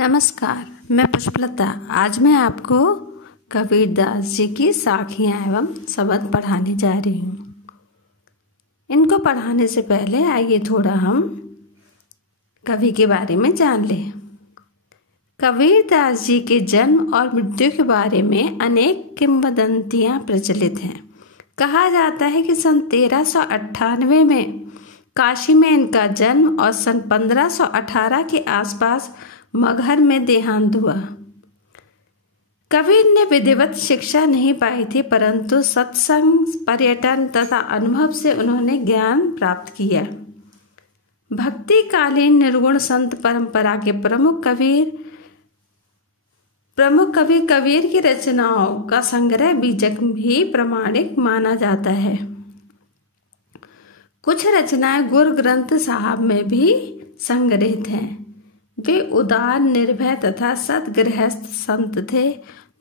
नमस्कार, मैं पुष्पलता। आज मैं आपको कबीरदास जी की साखियाँ एवं शब्द पढ़ाने जा रही हूँ। इनको पढ़ाने से पहले आइए थोड़ा हम कवि के बारे में जान लें। कबीरदास जी के जन्म और मृत्यु के बारे में अनेक किंवदंतियाँ प्रचलित हैं। कहा जाता है कि सन 1398 में काशी में इनका जन्म और सन 1518 के आसपास मगहर में देहांत हुआ। कबीर ने विधिवत शिक्षा नहीं पाई थी, परंतु सत्संग, पर्यटन तथा अनुभव से उन्होंने ज्ञान प्राप्त किया। भक्तिकालीन निर्गुण संत परंपरा के प्रमुख कवि कबीर की रचनाओं का संग्रह बीजक भी प्रमाणिक माना जाता है। कुछ रचनाएं गुरु ग्रंथ साहब में भी संग्रहित हैं। वे उदार, निर्भय तथा सद्गृहस्थ संत थे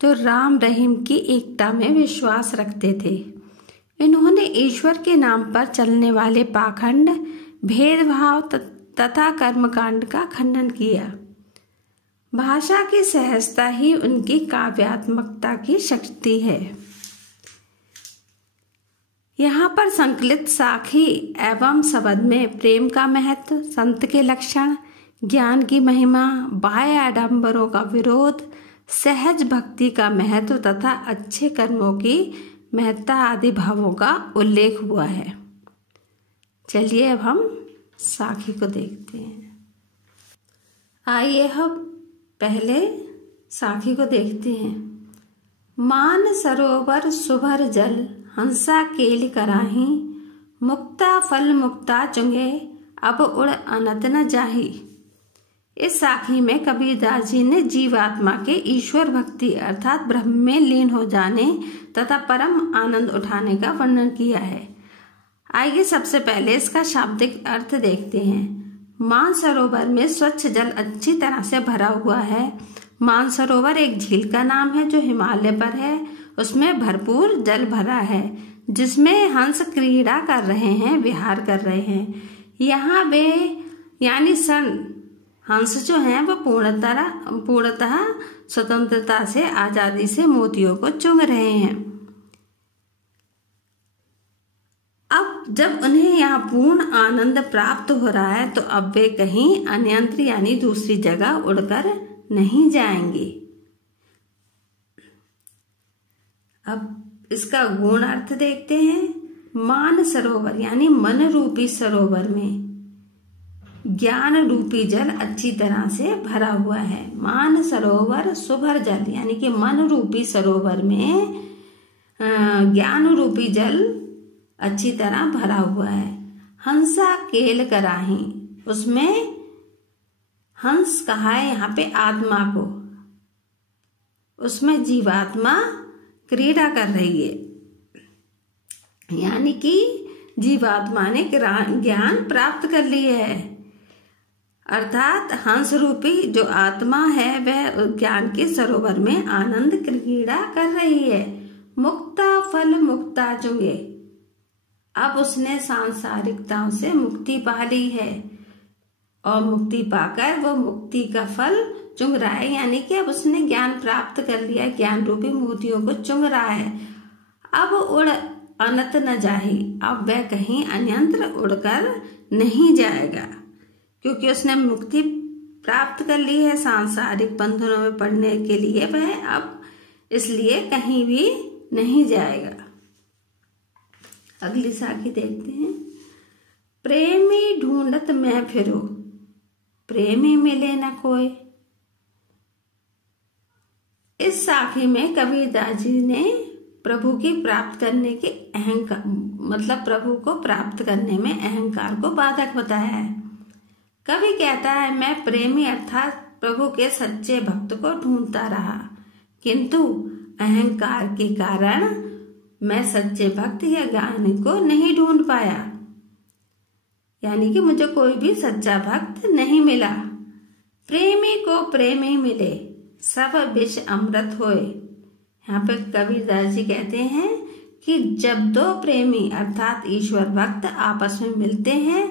जो राम रहीम की एकता में विश्वास रखते थे। इन्होंने ईश्वर के नाम पर चलने वाले पाखंड, भेदभाव तथा कर्मकांड का खंडन किया। भाषा की सहजता ही उनकी काव्यात्मकता की शक्ति है। यहाँ पर संकलित साखी एवं शब्द में प्रेम का महत्व, संत के लक्षण, ज्ञान की महिमा, बाह्य आडंबरों का विरोध, सहज भक्ति का महत्व तथा अच्छे कर्मों की महत्ता आदि भावों का उल्लेख हुआ है। चलिए अब हम साखी को देखते हैं। आइए हम पहले साखी को देखते हैं। मान सरोवर सुभर जल, हंसा केल कराही, मुक्ता फल मुक्ता चुंगे, अब उड़ अनत न जाही। इस साखी में कबीरदास जी ने जीवात्मा के ईश्वर भक्ति अर्थात ब्रह्म में लीन हो जाने तथा परम आनंद उठाने का वर्णन किया है। आइए सबसे पहले इसका शाब्दिक अर्थ देखते हैं। मानसरोवर में स्वच्छ जल अच्छी तरह से भरा हुआ है। मानसरोवर एक झील का नाम है जो हिमालय पर है। उसमें भरपूर जल भरा है जिसमें हंस क्रीड़ा कर रहे हैं, विहार कर रहे हैं। यहाँ वे यानी हंस जो हैं वो पूर्णतः स्वतंत्रता से, आजादी से मोतियों को चुंग रहे हैं। अब जब उन्हें यहाँ पूर्ण आनंद प्राप्त हो रहा है तो अब वे कहीं अन्यंत्र यानी दूसरी जगह उड़कर नहीं जाएंगे। अब इसका गुण अर्थ देखते हैं। मान सरोवर यानी मन रूपी सरोवर में ज्ञान रूपी जल अच्छी तरह से भरा हुआ है। मान सरोवर सुभर जल यानी कि मन रूपी सरोवर में ज्ञान रूपी जल अच्छी तरह भरा हुआ है। हंसा केल कराही, उसमें हंस कहा है यहाँ पे आत्मा को, उसमें जीवात्मा क्रीड़ा कर रही है, यानी कि जीवात्मा ने ज्ञान प्राप्त कर लिया है। अर्थात हंस रूपी जो आत्मा है वह ज्ञान के सरोवर में आनंद क्रीड़ा कर रही है। मुक्ता फल मुक्ता चुंगे, अब उसने सांसारिकताओं से मुक्ति पा ली है और मुक्ति पाकर वो मुक्ति का फल चुंग रहा है, यानी कि अब उसने ज्ञान प्राप्त कर लिया, ज्ञान रूपी मोतियों को चुंग रहा है। अब उड़ अनत न जाही, अब वह कहीं अन्यंत्र उड़कर नहीं जाएगा क्योंकि उसने मुक्ति प्राप्त कर ली है। सांसारिक बंधनों में पड़ने के लिए वह अब इसलिए कहीं भी नहीं जाएगा। अगली साखी देखते हैं। प्रेमी ढूंढत मैं फिरो, प्रेमी मिले न कोई। इस साखी में कबीरदास जी ने प्रभु की प्राप्त करने के अहंकार मतलब प्रभु को प्राप्त करने में अहंकार को बाधक बताया है। कवि कहता है, मैं प्रेमी अर्थात प्रभु के सच्चे भक्त को ढूंढता रहा, किंतु अहंकार के कारण मैं सच्चे भक्त या ज्ञानी को नहीं ढूंढ पाया, यानी कि मुझे कोई भी सच्चा भक्त नहीं मिला। प्रेमी को प्रेमी मिले, सब विष अमृत होए। यहाँ पे कबीरदास जी कहते हैं कि जब दो प्रेमी अर्थात ईश्वर भक्त आपस में मिलते हैं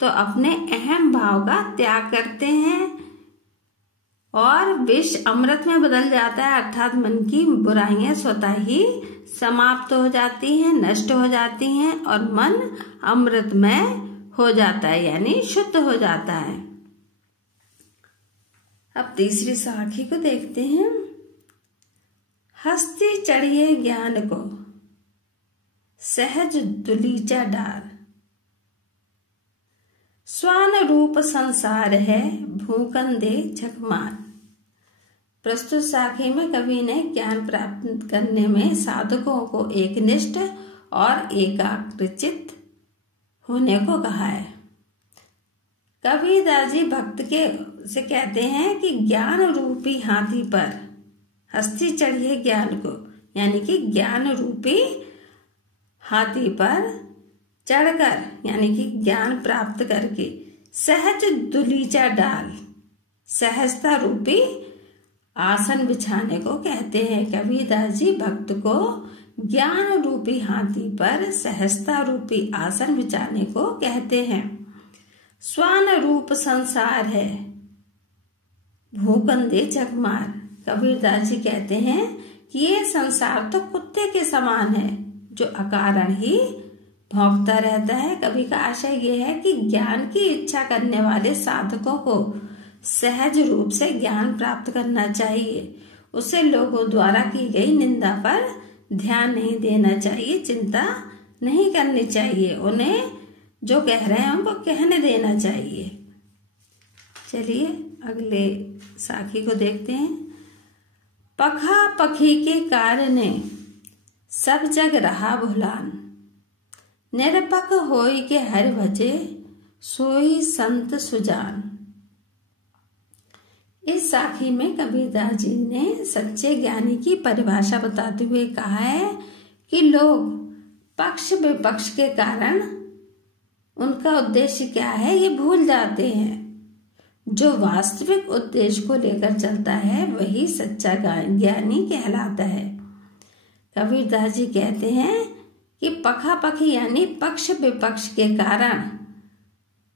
तो अपने अहम भाव का त्याग करते हैं और विष अमृत में बदल जाता है, अर्थात मन की बुराइयां स्वतः ही समाप्त हो जाती हैं, नष्ट हो जाती हैं और मन अमृतमय हो जाता है, यानी शुद्ध हो जाता है। अब तीसरी साखी को देखते हैं। हस्ती चढ़िए ज्ञान को सहज दुलीचा डार, स्वान रूप संसार है भूकन दे झकमार। प्रस्तुत साखी में कवि ने ज्ञान प्राप्त करने में साधकों को एकनिष्ठ और एकाग्रचित्त होने को कहा है। कबीरदास जी भक्त के से कहते हैं कि ज्ञान रूपी हाथी पर हस्ती चढ़िए ज्ञान को, यानी कि ज्ञान रूपी हाथी पर चढ़कर, यानी कि ज्ञान प्राप्त करके सहज दुलीचा डाल, सहजता रूपी आसन बिछाने को कहते हैं। कबीरदास जी भक्त को ज्ञान रूपी हाथी पर सहजता रूपी आसन बिछाने को कहते हैं। स्वान रूप संसार है भूकंदे जगमार। कबीरदास जी कहते हैं कि ये संसार तो कुत्ते के समान है जो अकारण ही भौंकता रहता है। कवि का आशय यह है कि ज्ञान की इच्छा करने वाले साधकों को सहज रूप से ज्ञान प्राप्त करना चाहिए। उसे लोगों द्वारा की गई निंदा पर ध्यान नहीं देना चाहिए, चिंता नहीं करनी चाहिए, उन्हें जो कह रहे हैं उनको कहने देना चाहिए। चलिए अगले साखी को देखते हैं। पखा पखी के कारणे सब जग रहा भुलान, निरपक होई के हर भजे सोई संत सुजान। इस साखी में कबीरदास जी ने सच्चे ज्ञानी की परिभाषा बताते हुए कहा है कि लोग पक्ष विपक्ष के कारण उनका उद्देश्य क्या है ये भूल जाते हैं। जो वास्तविक उद्देश्य को लेकर चलता है वही सच्चा ज्ञानी कहलाता है। कबीरदास जी कहते हैं कि पखा पखी यानी पक्ष विपक्ष के कारण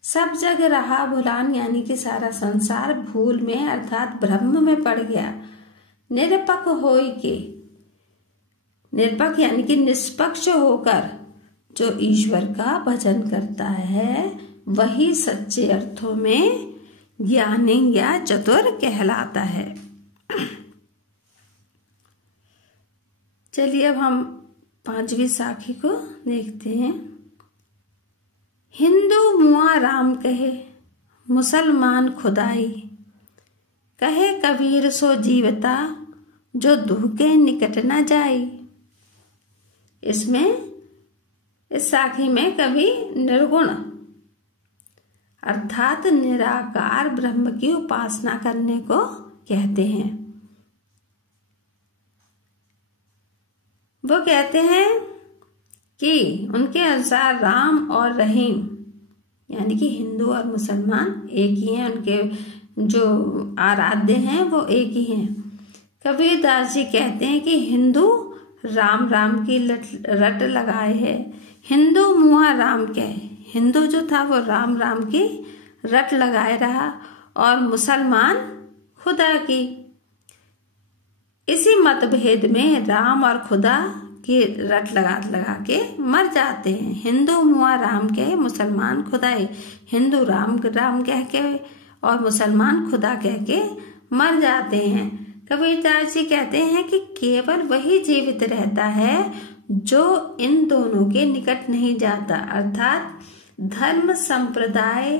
सब जग रहा भुलान, यानी कि सारा संसार भूल में अर्थात भ्रम में पड़ गया। निरपक होई के, निरपक यानी कि निष्पक्ष होकर जो ईश्वर का भजन करता है वही सच्चे अर्थों में ज्ञानी या चतुर कहलाता है। चलिए अब हम पांचवी साखी को देखते हैं। हिंदू मुआ राम कहे मुसलमान खुदाई, कहे कबीर सो जीवता जो दुह के निकट न जाई। इसमें इस साखी में कवि निर्गुण अर्थात निराकार ब्रह्म की उपासना करने को कहते हैं। वो कहते हैं कि उनके अनुसार राम और रहीम यानी कि हिंदू और मुसलमान एक ही हैं, उनके जो आराध्य हैं वो एक ही हैं। कबीरदास जी कहते हैं कि हिंदू राम राम की रट लगाए है, हिंदू मुआ राम कहे, हिंदू जो था वो राम राम की रट लगाए रहा और मुसलमान खुदा की। इसी मतभेद में राम और खुदा की रट लगा के मर जाते हैं। हिंदू मुआ राम कहे, मुसलमान खुदाई, हिंदू राम राम कह के और मुसलमान खुदा कह के मर जाते हैं। कबीरदास जी कहते हैं कि केवल वही जीवित रहता है जो इन दोनों के निकट नहीं जाता, अर्थात धर्म संप्रदाय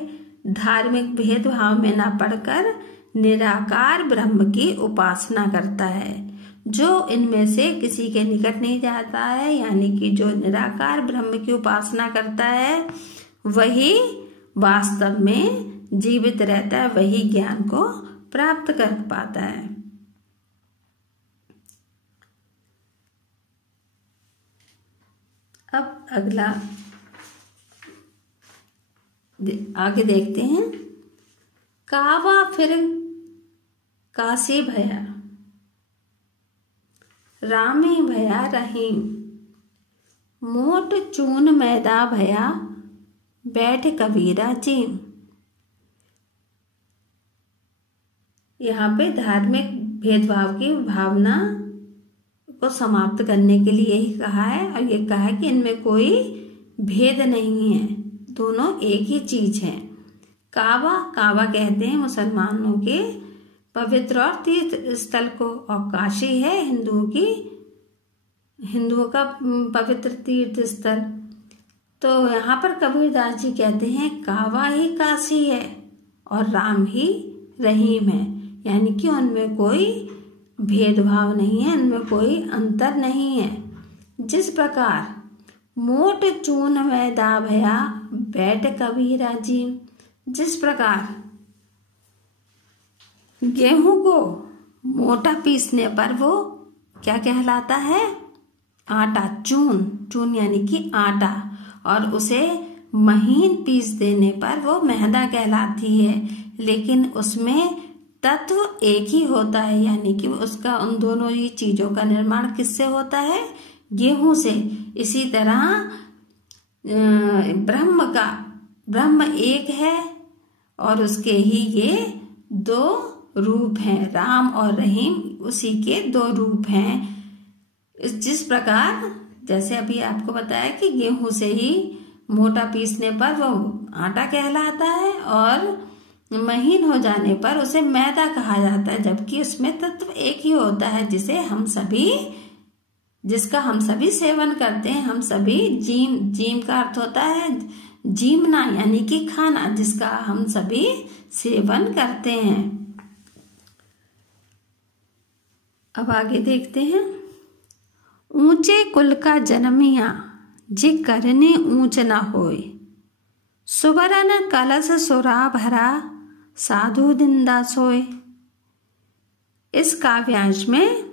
धार्मिक भेदभाव में न पड़कर निराकार ब्रह्म की उपासना करता है। जो इनमें से किसी के निकट नहीं जाता है, यानी कि जो निराकार ब्रह्म की उपासना करता है वही वास्तव में जीवित रहता है, वही ज्ञान को प्राप्त कर पाता है। अब अगला आगे देखते हैं। कावा फिर काशी भया, रामे भया रहीम, मोट चून मैदा भया बैठ कबीरा जी। यहाँ पे धार्मिक भेदभाव की भावना को समाप्त करने के लिए ही कहा है, और ये कहा है कि इनमें कोई भेद नहीं है, दोनों एक ही चीज है। काबा, काबा कहते हैं मुसलमानों के पवित्र और तीर्थ स्थल को, और काशी है हिंदुओं का पवित्र तीर्थ स्थल। तो यहाँ पर कबीरदास जी कहते हैं काबा ही काशी है और राम ही रहीम है, यानी कि उनमें कोई भेदभाव नहीं है, उनमें कोई अंतर नहीं है। जिस प्रकार मोट चून मैदा भया बैठ कबीरा जी, जिस प्रकार गेहूं को मोटा पीसने पर वो क्या कहलाता है? आटा, चून यानी कि आटा, और उसे महीन पीस देने पर वो मैदा कहलाती है। लेकिन उसमें तत्व एक ही होता है, यानी कि उसका उन दोनों ही चीजों का निर्माण किससे होता है? गेहूं से। इसी तरह ब्रह्म एक है और उसके ही ये दो रूप हैं, राम और रहीम, उसी के दो रूप हैं। जिस प्रकार जैसे अभी आपको बताया कि गेहूं से ही मोटा पीसने पर वो आटा कहलाता है और महीन हो जाने पर उसे मैदा कहा जाता है, जबकि उसमें तत्व एक ही होता है जिसका हम सभी सेवन करते हैं। हम सभी जीम का अर्थ होता है जीमना, यानी कि खाना, जिसका हम सभी सेवन करते हैं। अब आगे देखते हैं। ऊंचे कुल का जन्मिया जे करने ऊंच न होए, सुबरन कलश सुरा भरा साधु दिंदा सोए। इस काव्यांश में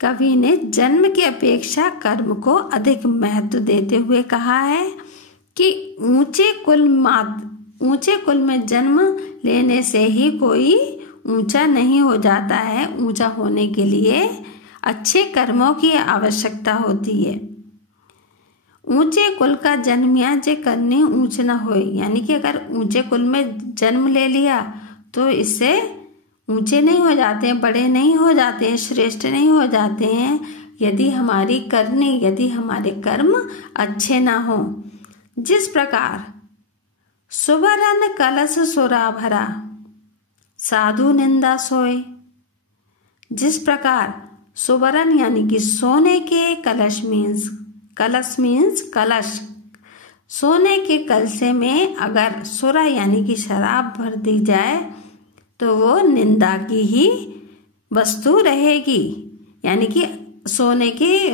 कवि ने जन्म की अपेक्षा कर्म को अधिक महत्व देते हुए कहा है कि ऊंचे कुल में जन्म लेने से ही कोई ऊंचा नहीं हो जाता है। ऊंचा होने के लिए अच्छे कर्मों की आवश्यकता होती है। ऊंचे कुल का जन्मिया जे करने ऊंच न होए, यानी कि अगर ऊंचे कुल में जन्म ले लिया तो इससे ऊंचे नहीं हो जाते हैं, बड़े नहीं हो जाते हैं, श्रेष्ठ नहीं हो जाते हैं, यदि हमारे कर्म अच्छे ना हो। जिस प्रकार सुबरन कलश सुरा भरा साधु निंदा सोए, जिस प्रकार सुबरन यानी कि सोने के कलश मीन्स कलश, सोने के कलशे में अगर सुरा यानी कि शराब भर दी जाए तो वो निंदा की ही वस्तु रहेगी। यानी कि सोने के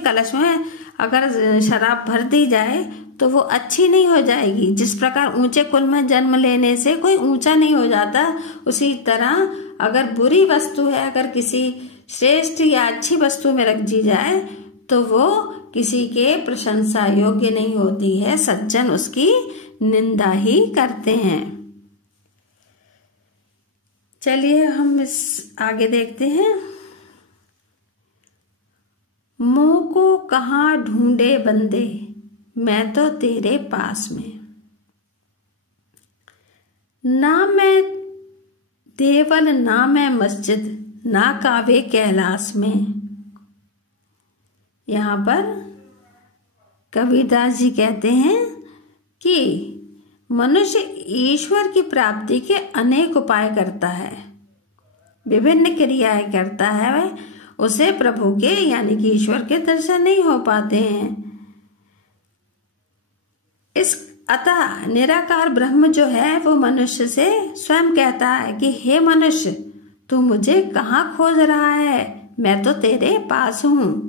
कलश में अगर शराब भर दी जाए तो वो अच्छी नहीं हो जाएगी। जिस प्रकार ऊंचे कुल में जन्म लेने से कोई ऊंचा नहीं हो जाता, उसी तरह अगर बुरी वस्तु है, अगर किसी श्रेष्ठ या अच्छी वस्तु में रख दी जाए तो वो किसी के प्रशंसा योग्य नहीं होती है, सज्जन उसकी निंदा ही करते हैं। चलिए हम इस आगे देखते हैं। मोह को कहाँ ढूंढे बंदे, मैं तो तेरे पास में। ना मैं देवल ना मैं मस्जिद, ना कावे कैलाश में। यहाँ पर कबीरदास जी कहते हैं कि मनुष्य ईश्वर की प्राप्ति के अनेक उपाय करता है, विभिन्न क्रियाएं करता है, उसे प्रभु के यानी कि ईश्वर के दर्शन नहीं हो पाते हैं। अतः निराकार ब्रह्म जो है वो मनुष्य से स्वयं कहता है कि हे मनुष्य, तू मुझे कहाँ खोज रहा है, मैं तो तेरे पास हूँ।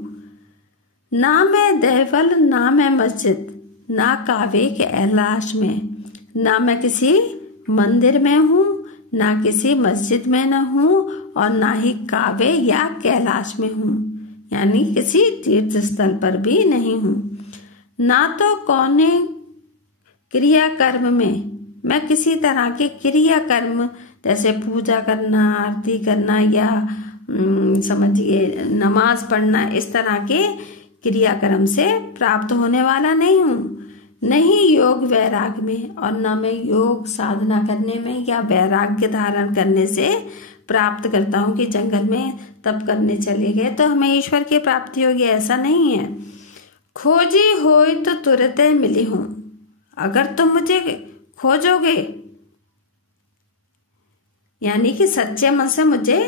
ना मैं देवल ना मैं मस्जिद, ना कावे के कैलाश में। ना मैं किसी मंदिर में हूँ, ना किसी मस्जिद में न हूँ, और ना ही कावे या कैलाश में हूँ, यानी किसी तीर्थ स्थल पर भी नहीं हूँ। ना तो कौने क्रिया कर्म में मैं किसी तरह के क्रिया कर्म जैसे पूजा करना, आरती करना या समझिए नमाज पढ़ना, इस तरह के क्रियाक्रम से प्राप्त होने वाला नहीं हूँ। नहीं योग वैराग्य में और न मैं योग साधना करने में या वैराग्य धारण करने से प्राप्त करता हूँ कि जंगल में तप करने चले गए तो हमें ईश्वर की प्राप्ति होगी, ऐसा नहीं है। खोजी होई तो तुरंत मिली हूँ। अगर तुम मुझे खोजोगे यानी कि सच्चे मन से मुझे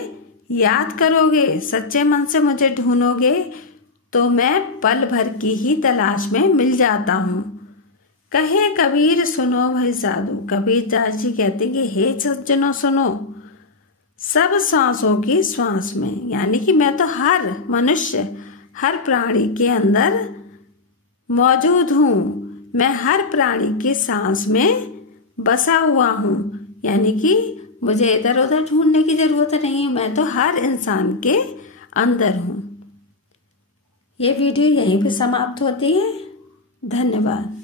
याद करोगे, सच्चे मन से मुझे ढूंढोगे तो मैं पल भर की ही तलाश में मिल जाता हूँ। कहे कबीर सुनो भाई साधु, कबीर दास जी कहते कि हे सज्जनों सुनो, सब सांसों की श्वास में, यानी कि मैं तो हर मनुष्य हर प्राणी के अंदर मौजूद हूँ। मैं हर प्राणी के सांस में बसा हुआ हूँ, यानी कि मुझे इधर उधर ढूंढने की जरूरत नहीं, मैं तो हर इंसान के अंदर हूँ। ये वीडियो यहीं पे समाप्त होती है। धन्यवाद।